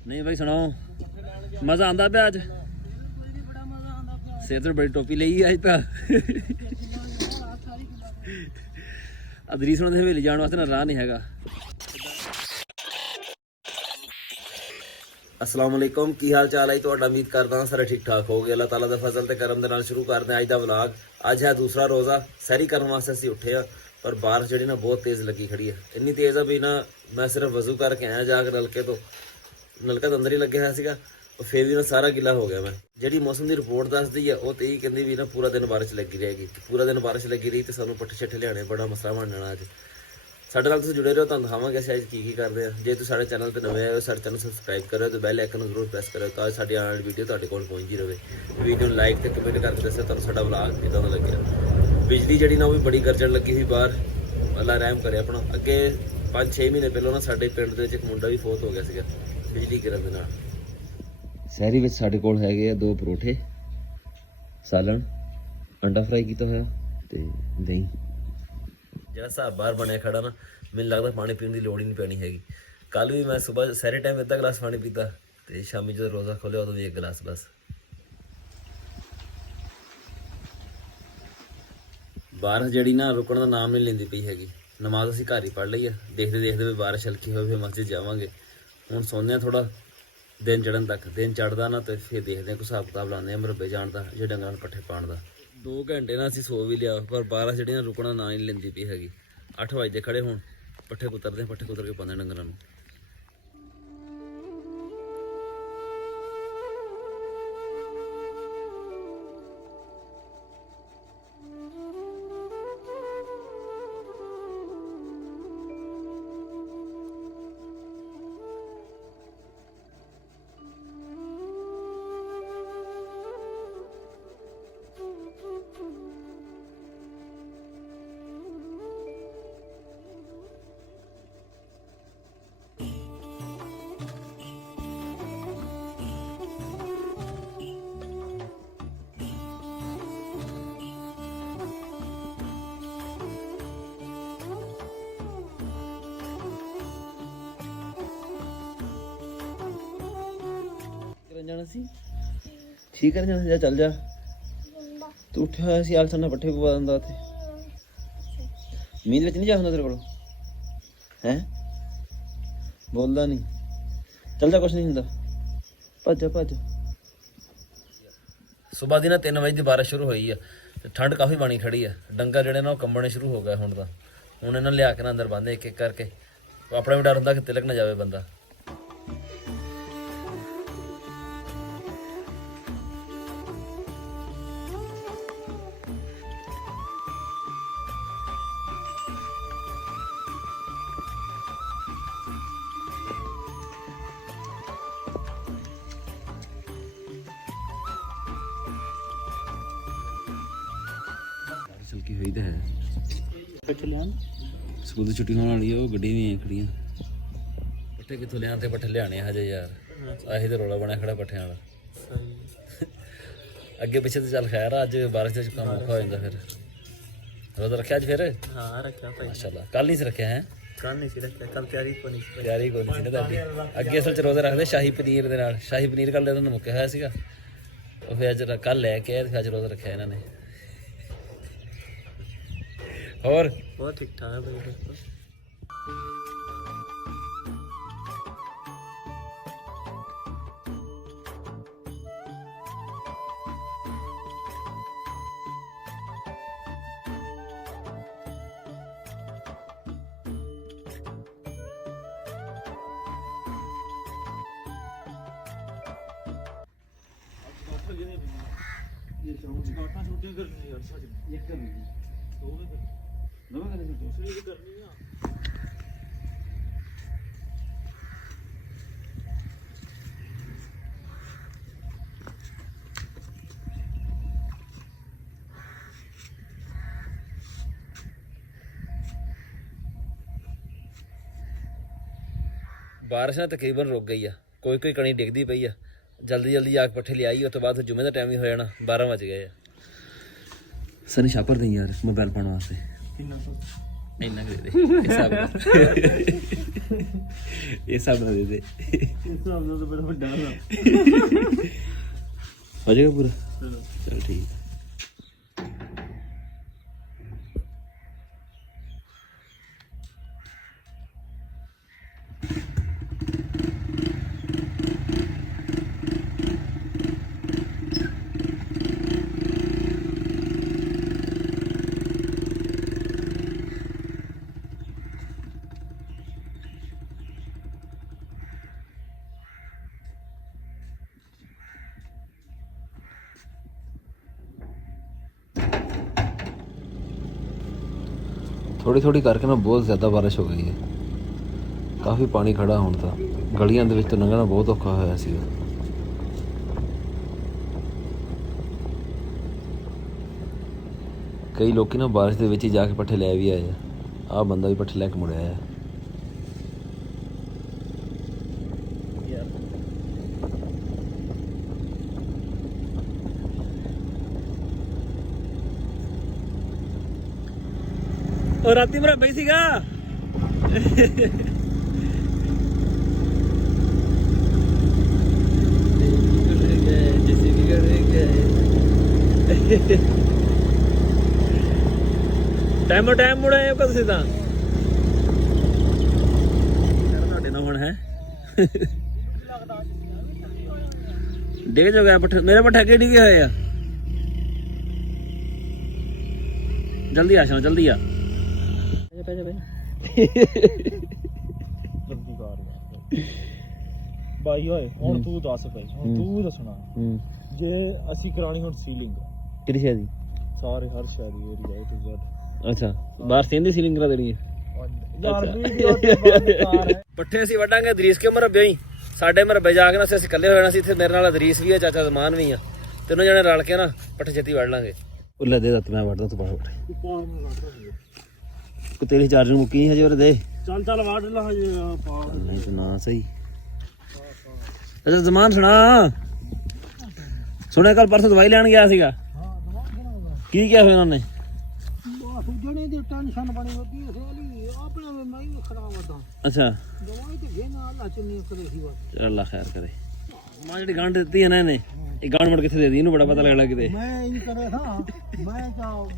नहीं भाई सुनाओ मज़ा आंदा पे अज सिर तो बड़ी टोपी ली अज तो अदरीस हवेली जाने वास्ते ना राह नहीं हैगा। अस्सलाम वालेकुम की हाल चाल है तुहाडा उम्मीद करदा सारे ठीक ठाक हो गए। अल्लाह ताला दा फजल ते करम दे नाल शुरू करते हैं अज दा व्लॉग। अज है दूसरा रोज़ा सैरी करने वास्ते असीं उठे आ पर बारिश जिहड़ी ना बहुत तेज़ लगी खड़ी है। इन्नी तेज़ है भी ना मैं सिर्फ वजू करके आया जाके नलके तो अंदर ही लगे होया सीगा फिर भी ना सारा गिला हो गया। मैं जिहड़ी मौसम की रिपोर्ट दसदी है वो तो यही कहती भी ना पूरा दिन बारिश लगी रहेगी। पूरा दिन बारिश लगी रही तो सानू पट्ठे छट्ठे लियाने बड़ा मसला बन जाना। अज साडे नाल तुसीं जुड़े रहो तुहानूं दिखावांगे असीं अज की करदे आ। जे तुसीं साडे चैनल ते नवे आए हो साडे चैनल सबसक्राइब करो तो बैल आइकन जरूर प्रेस करो तां साडी आने वाली वीडियो तुहाडे कोल पहुंचदी रहे। वीडियो नूं लाइक ते कमेंट करके दस्सो तुहानूं साडा व्लॉग किदां दा लग्गिआ। बिजली जिहड़ी ना वो भी बड़ी गरजण लगी हुई बाहर। अल्लाह रहम करे अपना। अगे 5-6 महीने पहलों ना साडे पिंड दे विच एक मुंडा भी फौत हो गया सीगा बिजली गिरन दे नाल। शहरी विच साडे कोल हैगे आ 2 परोठे सालन अंडा फ्राई कीता होया ते दही। ਜਿਹੜਾ ਹਿਸਾਬ ਬਾਹਰ ਬਣਿਆ ਖੜਾ ਨਾ ਮੈਨੂੰ ਲੱਗਦਾ ਪਾਣੀ ਪੀਣ ਦੀ ਲੋੜ ਹੀ ਨਹੀਂ ਪੈਣੀ ਹੈਗੀ। ਕੱਲ ਵੀ ਮੈਂ ਸਵੇਰ ਸਾਰੇ ਟਾਈਮ ਅੱਧਾ ਗਲਾਸ ਪਾਣੀ ਪੀਤਾ ਤੇ ਸ਼ਾਮੀ ਜਦੋਂ ਰੋਜ਼ਾ ਖੋਲਿਆ ਉਦੋਂ ਵੀ 1 ਗਲਾਸ ਬਸ। ਬਾਰਿਸ਼ ਜਿਹੜੀ ਨਾ ਰੁਕਣ ਦਾ ਨਾਮ ਨਹੀਂ ਲੈਂਦੀ ਪਈ ਹੈਗੀ। ਨਮਾਜ਼ ਅਸੀਂ ਘਰ ਹੀ ਪੜ੍ਹ ਲਈ ਆ। ਦੇਖਦੇ ਦੇਖਦੇ ਵੀ ਬਾਰਿਸ਼ ਹਲਕੀ ਹੋਵੇ ਫਿਰ ਮਸਜਿਦ ਜਾਵਾਂਗੇ। ਹੁਣ ਸੌਂਦੇ ਹਾਂ ਥੋੜਾ ਦਿਨ ਚੜ੍ਹਨ ਤੱਕ। ਦਿਨ ਚੜ੍ਹਦਾ ਨਾ ਤੇ ਫਿਰ ਦੇਖਦੇ ਹਾਂ ਕੋਈ ਹਿਸਾਬ ਕਿਤਾਬ ਲਾਉਂਦੇ ਹਾਂ ਮਰੱਬੇ ਜਾਣ ਦਾ ਜੇ ਡੰਗਰਾਂ ਨੂੰ ਪੱਠੇ ਪਾਉਣ ਦਾ। 2 ਘੰਟੇ ਨਾਲ ਅਸੀਂ ਸੋ ਵੀ ਲਿਆ ਪਰ ਬਾਰਿਸ਼ ਜਿਹੜੀ ਨਾ ਰੁਕਣਾ ਨਾ ਹੀ ਲੈਂਦੀ ਪਈ ਹੈਗੀ। 8 ਵਜੇ ਖੜੇ ਹੁਣ ਪੱਠੇ ਕੁਤਰਦੇ ਪੱਠੇ ਕੁਤਰ ਕੇ ਪਾਉਂਦੇ ਡੰਗਰਾਂ ਨੂੰ। ਜਾਣਾ ਸੀ ਠੀਕ ਕਰ ਜਾਣਾ ਚੱਲ ਜਾ ਤੂੰ ਉੱਠਿਆ ਹੋਇਆ ਸੀ ਆਲਸਾ ਨਾਲ ਪੱਠੇ ਪਵਾ ਦਿੰਦਾ ਉੱਥੇ ਮੀਂਹ ਵਿੱਚ ਨਹੀਂ ਜਾ ਹੁੰਦਾ ਤੇਰੇ ਕੋਲ ਹੈ ਬੋਲਦਾ ਨਹੀਂ ਚੱਲ ਜਾ ਕੁਛ ਨਹੀਂ ਹੁੰਦਾ ਭੱਜ ਭੱਜ। ਸਵੇਰ ਦੀ ਨਾ 3 ਵਜੇ ਦੀ ਬਾਰਿਸ਼ ਸ਼ੁਰੂ ਹੋਈ ਆ ਤੇ ਠੰਡ ਕਾਫੀ ਬਣੀ ਖੜੀ ਆ। ਡੰਗਰ ਜਿਹੜੇ ਨਾ ਉਹ ਕੰਬਣੇ ਸ਼ੁਰੂ ਹੋ ਗਏ ਹੁਣ ਤਾਂ। ਹੁਣ ਇਹਨਾਂ ਲਿਆ ਕੇ ਨਾ ਅੰਦਰ ਬੰਨ੍ਹਦੇ ਇੱਕ ਇੱਕ ਕਰਕੇ। ਆਪਣਾ ਵੀ ਡਰ ਹੁੰਦਾ ਕਿ ਤਿਲਕ ਨਾ ਜਾਵੇ ਬੰਦਾ। चलकी हुई तो है स्कूल की छुट्टी होने वाली है। वो गड्डी भी खड़ियां पट्ठे कितों लिया पट्ठे लियाने हजे यार। आही तो रौला बनया खड़ा पट्ठे वाला। अगे पिछे तो चल खैर अज बारिश काम औखा हो जाता। फिर रोज़ा रखा अज फिर माशाल्लाह। कल नहीं रखे हैं तैयारी को नहीं अगे असल च रोज़ा रखते शाही पनीर के नाल। शाही पनीर कल मुक्या होया सीगा फिर अज कल लैके आए अज रोज़ा रखा इन्होंने। और बहुत ठीक ठाक है भाई। ये शूटिंग करनी है यार सच एक करनी है दो करनी दूसरी भी करनी है। बारिश ना तकरीबन रुक गई है। कोई कोई कणी डिगदी पई है। जल्दी जल्दी आग पट्ठे ले आई। उस तो बाद जुमे का टाइम ही हो जाना 12 बज गए। सर छापर दें यार मोबाइल पाने वास्ते इन्ना दे दे ਇਸ ਹਿਸਾਬ ਨਾਲ ਦੇ ਦੇ ਇਸ ਹਿਸਾਬ ਨਾਲ ਤਾਂ ਬੜਾ ਵੱਡਾ ਹੋਣਾ। ਹੋ ਜਾਏਗਾ ਪੂਰਾ ਚਲੋ ਚਲ ਠੀਕ ਥੋੜੀ ਥੋੜੀ ਕਰਕੇ ਨਾ ਬਹੁਤ ਜ਼ਿਆਦਾ ਬਾਰਿਸ਼ ਹੋ ਗਈ ਹੈ ਕਾਫੀ ਪਾਣੀ ਖੜਾ ਹੁਣ ਤਾਂ ਗਲੀਆਂ ਦੇ ਵਿੱਚ ਤਾਂ ਲੰਘਣਾ ਬਹੁਤ ਔਖਾ ਹੋਇਆ ਸੀ ਕਈ ਲੋਕੀ ਨਾ ਬਾਰਿਸ਼ ਦੇ ਵਿੱਚ ਹੀ ਜਾ ਕੇ ਪੱਠੇ ਲੈ ਵੀ ਆਏ ਆ ਬੰਦਾ ਵੀ ਪੱਠੇ ਲੈ ਕੇ ਮੁੜਿਆ ਆ ਉਹ ਰਾਤੀ ਮੇਰਾ ਬਈ ਸੀਗਾ ਟਾਈਮ ਮੁੜੇ ਕਦ ਸੀ ਤਾਂ ਤੁਹਾਡੇ ਨਾਲ ਹੁਣ ਹੈ ਡਿੱਗ ਜੋ ਗਿਆ ਪੱਠਾ ਮੇਰੇ ਪੱਠਾ ਕਿ ਡਿੱਗੇ ਹੋਏ ਆ ਜਲਦੀ ਆ ਸ਼ਾਮ ਜਲਦੀ ਆ ਬਾਈ ਓਏ ਹੁਣ ਤੂੰ ਦੱਸ ਪਈ ਹੁਣ ਤੂੰ ਦੱਸਣਾ ਜੇ ਅਸੀਂ ਕਰਾਣੀ ਹੁਣ ਸੀਲਿੰਗ ਕਿਹੜੀ ਸ਼ਾਦੀ ਸਾਰੇ ਹਰ ਸ਼ਾਦੀ ਏਰੀਆ ਤੋਂ ਜ਼ਦ ਅੱਛਾ ਬਾਹਰ ਸਿੰਦੀ ਸੀਲਿੰਗ ਕਰਾ ਦੇਣੀ ਹੈ ਯਾਰ ਵੀਡੀਓ ਤੇ ਬੰਦ ਕਰ ਪੱਠੇ ਅਸੀਂ ਵੱਢਾਂਗੇ ਦਰੀਸ ਕੇ ਮਰਬੇ ਹੀ ਸਾਡੇ ਮਰਬੇ ਜਾ ਕੇ ਨਾ ਅਸੀਂ ਇਕੱਲੇ ਹੋ ਜਾਣਾ ਸੀ ਇੱਥੇ ਮੇਰੇ ਨਾਲ ਦਰੀਸ ਵੀ ਆ ਚਾਚਾ ਜ਼ਮਾਨ ਵੀ ਆ ਤਿੰਨੋਂ ਜਣੇ ਰਲ ਕੇ ਨਾ ਪੱਠੇ ਛੇਤੀ ਵੱਢ ਲਾਂਗੇ ਉੱਲੇ ਦੇ ਦੱਤ ਮੈਂ ਵੱਢਦਾ ਤੂੰ ਬਾਹਰ ਕੋ ਤੇਰੀ ਚਾਰਜਿੰਗ ਮੁੱਕੀ ਹਜੇ ਹੋਰ ਦੇ ਚੱਲ ਚੱਲ ਵੱਢ ਲਾ ਹਜੇ ਪਾ ਨਹੀਂ ਤੂੰ ਨਾ ਸਹੀ ਅੱਛਾ ਜ਼ਮਾਨ ਸੁਣਿਆ ਕੱਲ ਪਰਸੋਂ ਦਵਾਈ ਲੈਣ ਗਿਆ ਸੀਗਾ ਕੀ ਕਿਹਾ ਫਿਰ ਉਹਨਾਂ ਨੇ ਜਣੇ ਦੀ ਟੈਨਸ਼ਨ ਬਣੀ ਹੋਈ ਸੀ ਆਪਣੇ ਮੈਂ ਹੀ ਖਰਾਬ ਹੁੰਦਾ ਅੱਛਾ ਦਵਾਈ ਤੇ ਘੇ ਨਾਲ ਅੱਲਾ ਚੰਨੀ ਕਰੇ ਸੀ ਬਸ ਚੱਲ ਅੱਲਾ ਖੈਰ ਕਰੇ ਮਾਂ ਜਿਹੜੀ ਗਾਂਡ ਦਿੱਤੀ ਹੈ ਨਾ ਇਹਨੇ ਇਹ ਗਾਂਡ ਮੁੜ ਕਿੱਥੇ ਦੇ ਦੀ ਇਹਨੂੰ ਬੜਾ ਪਤਾ ਲੱਗਣਾ ਕਿਤੇ ਮੈਂ ਇਹ ਕਰੇ ਥਾ ਮੈਂ ਤਾਂ ਉਹ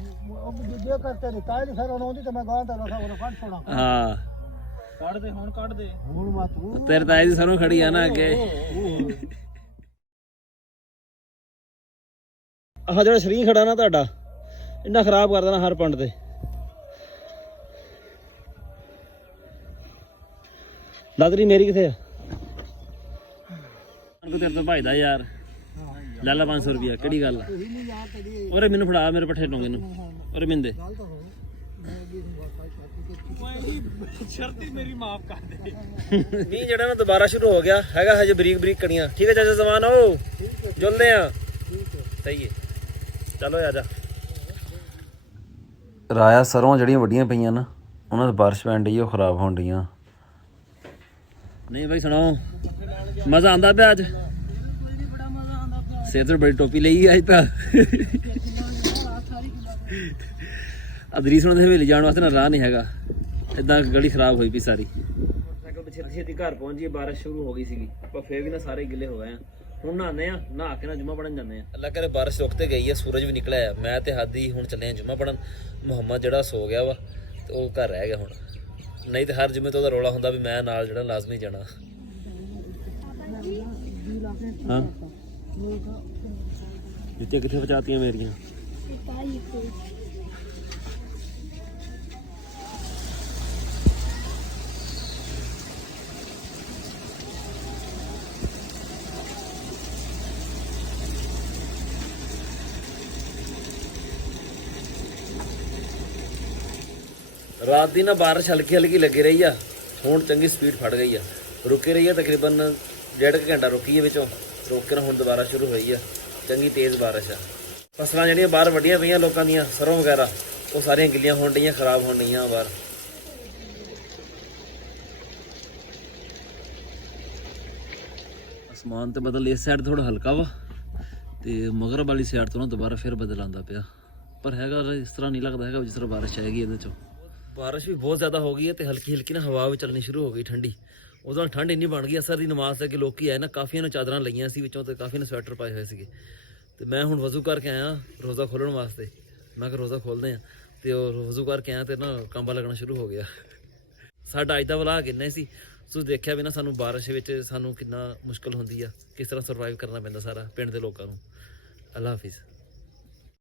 ਜੇ ਕਰਤੇ ਨੇ ਕਾਇਦ ਸਰ ਉਹਦੀ ਤੇ ਮੈਂ ਗਾਂ ਤਾਂ ਰਸਾ ਉਹ ਕੱਢ ਛੋੜਾ ਹਾਂ ਕੱਢ ਦੇ ਹੁਣ ਮਾ ਤੂੰ ਤੇਰੇ ਤਾਏ ਦੀ ਸਰੋਂ ਖੜੀ ਆ ਨਾ ਅੱਗੇ ਆਹ ਜਿਹੜਾ ਸ਼ਰੀਰ ਖੜਾ ਨਾ ਤੁਹਾਡਾ ਇੰਨਾ ਖਰਾਬ ਕਰ ਦੇਣਾ ਹਰ ਪੰਡ ਤੇ ਦਾਦਰੀ ਮੇਰੀ ਕਿੱਥੇ ਆ ਕੋ ਤੇਰੇ ਤੋਂ ਭਾਈਦਾ ਯਾਰ ਲੈ ਲਾ 500 ਰੁਪਿਆ ਕਿਹੜੀ ਗੱਲ ਆ ਔਰੇ ਮੈਨੂੰ ਫੜਾ ਮੇਰੇ ਪੱਠੇ ਟੋਂਗੇ ਨੂੰ ਔਰੇ ਮਿੰਦੇ ਸ਼ਰਤੀ ਮੇਰੀ ਮਾਫ ਕਰ ਦੇ ਮੀਂਹ ਜਿਹੜਾ ਨਾ ਦੁਬਾਰਾ ਸ਼ੁਰੂ ਹੋ ਗਿਆ ਹੈਗਾ ਹਜੇ ਬਰੀਕ ਬਰੀਕ ਕਣੀਆਂ ਠੀਕ ਹੈ ਚਾਚਾ ਜ਼ਮਾਨ ਆਓ ਜੁਲਦੇ ਆ ਸਹੀ ਹੈ ਚਲੋ ਆ ਜਾ ਰਾਇਆ ਸਰੋਂ ਜਿਹੜੀਆਂ ਵੱਡੀਆਂ ਪਈਆਂ ਨਾ ਉਹਨਾਂ ਦੀ ਬਾਰਿਸ਼ ਪੈਣ ਡਈ ਉਹ ਖਰਾਬ ਹੋਣ ਡੀਆਂ ਨਹੀਂ ਬਾਈ ਸੁਣਾਓ ਮਜ਼ਾ ਆਂਦਾ ਪਿਆ ਅੱਜ ਸਿਰ ਤੇ ਬੜੀ ਟੋਪੀ ਲਈ ਅੱਜ ਤਾਂ ਅਦਰੀ ਸੁਣ ਦੇ ਹਵੇਲੀ ਜਾਣ ਵਾਸਤੇ ਨਾ ਰਾਹ ਨਹੀਂ ਹੈਗਾ ਇਦਾਂ ਗਲੀ ਖਰਾਬ ਹੋਈ ਪਈ ਸਾਰੀ ਛੇਤੀ ਛੇਤੀ ਘਰ ਪਹੁੰਚ ਗਏ ਬਾਰਿਸ਼ ਸ਼ੁਰੂ ਹੋ ਗਈ ਸੀਗੀ ਪਰ ਫੇਰ ਵੀ ਨਾ ਸਾਰੇ ਗਿੱਲੇ ਹੋ ਗਏ ਆ ਹੁਣ ਨਹਾਉਂਦੇ ਆ ਨਹਾ ਕੇ ਨਾ ਜੁਮਾ ਪੜਨ ਜਾਂਦੇ ਆ ਅੱਲਾ ਕਰੇ ਬਾਰਿਸ਼ ਰੁਕ ਤੇ ਗਈ ਆ ਸੂਰਜ ਵੀ ਨਿਕਲਿਆ ਆ ਮੈਂ ਤੇ ਹਾਦੀ ਹੁਣ ਚੱਲੇ ਆ ਜੁਮਾ ਪੜਨ ਮੁਹੰਮਦ ਜਿਹੜਾ ਸੋ ਗਿਆ ਵਾ ਤੇ ਉਹ ਘਰ ਰਹਿ ਗਿਆ ਹੁਣ ਨਹੀਂ ਤੇ ਹਰ ਜੁਮੇ ਤੋਂ ਉਹਦਾ ਰੌਲਾ ਹੁੰਦਾ ਵੀ ਮੈਂ ਨਾਲ ਜਿਹੜਾ ਲਾਜ਼ਮੀ ਜਾਣਾ ਹਾਂ ਜਿੱਤੇ ਕਿੱਥੇ ਪਹੁੰਚਾਤੀਆਂ ਮੇਰੀਆਂ ਰਾਤ ਦੀ ਨਾ ਬਾਰਿਸ਼ ਹਲਕੀ ਹਲਕੀ ਲੱਗੀ ਰਹੀ ਆ ਹੁਣ ਚੰਗੀ ਸਪੀਡ ਫੜ ਗਈ ਆ ਰੁਕੀ ਰਹੀ ਆ ਤਕਰੀਬਨ 1.5 ਘੰਟਾ ਰੁਕੀ ਹੈ ਵਿੱਚੋਂ ਰੁਕ ਕੇ ਹੁਣ ਦੁਬਾਰਾ ਸ਼ੁਰੂ ਹੋਈ ਆ ਚੰਗੀ ਤੇਜ਼ ਬਾਰਿਸ਼ ਆ ਫਸਲਾਂ ਜਿਹੜੀਆਂ ਬਾਹਰ ਵੱਡੀਆਂ ਪਈਆਂ ਲੋਕਾਂ ਦੀਆਂ ਸਰੋਂ ਵਗੈਰਾ ਉਹ ਸਾਰੀਆਂ ਗਿੱਲੀਆਂ ਹੋਣ ਡਈਆਂ ਖਰਾਬ ਹੋਣ ਡਈਆਂ ਬਾਹਰ ਅਸਮਾਨ ਤੇ ਬਦਲ ਇਸ ਸਾਈਡ ਥੋੜਾ ਹਲਕਾ ਵਾ ਤੇ ਮਗਰਬ ਵਾਲੀ ਸਾਈਡ ਤੋਂ ਨਾ ਦੁਬਾਰਾ ਫਿਰ ਬਦਲ ਆਉਂਦਾ ਪਿਆ ਪਰ ਹੈਗਾ ਇਸ ਤਰ੍ਹਾਂ ਨਹੀਂ ਲੱਗਦਾ ਹੈਗਾ ਜਿਸ ਤਰ੍ਹਾਂ ਬਾਰਿਸ਼ ਆਏਗੀ ਇਹਦੇ ਚੋਂ ਬਾਰਿਸ਼ ਵੀ ਬਹੁਤ ਜ਼ਿਆਦਾ ਹੋ ਗਈ ਹੈ ਤੇ ਹਲਕੀ ਹਲਕੀ ਨਾ ਹਵਾ ਵੀ ਚੱਲਣੀ ਸ਼ੁਰੂ ਹੋ ਗਈ ਠੰਡੀ ਉਦੋਂ ਠੰਡ ਇੰਨੀ ਬਣ ਗਈ ਅਸਰ ਦੀ ਨਮਾਜ਼ ਤੇ ਕਿ ਲੋਕੀ ਆਏ ਨਾ, ਕਾਫੀਆਂ ਨੇ ਚਾਦਰਾਂ ਲਈਆਂ ਸੀ ਵਿੱਚੋਂ ਤੇ ਕਾਫੀ ਨੇ ਸਵੈਟਰ ਪਾਏ ਹੋਏ ਸੀਗੇ। ਤੇ ਮੈਂ ਹੁਣ ਵਜ਼ੂ ਕਰਕੇ ਆਇਆ ਰੋਜ਼ਾ ਖੋਲਣ ਵਾਸਤੇ। ਮੈਂ ਕਿਹਾ ਰੋਜ਼ਾ ਖੋਲਦੇ ਆ, ਤੇ ਉਹ ਵਜ਼ੂ ਕਰਕੇ ਆਇਆ ਤੇ ਨਾ ਕੰਬਾ ਲੱਗਣਾ ਸ਼ੁਰੂ ਹੋ ਗਿਆ। ਸਾਡਾ ਅੱਜ ਦਾ ਵਲਾਗ ਇੰਨਾ ਹੀ ਸੀ। ਤੁਸੀਂ ਦੇਖਿਆ ਵੀ ਨਾ ਸਾਨੂੰ ਬਾਰਿਸ਼ ਵਿੱਚ ਸਾਨੂੰ ਕਿੰਨਾ ਮੁਸ਼ਕਲ ਹੁੰਦੀ ਆ, ਕਿਸ ਤਰ੍ਹਾਂ ਸਰਵਾਈਵ ਕਰਨਾ ਪੈਂਦਾ ਸਾਰਾ ਪਿੰਡ ਦੇ ਲੋਕਾਂ ਨੂੰ। ਅੱਲਾ ਹਾਫਿਜ਼।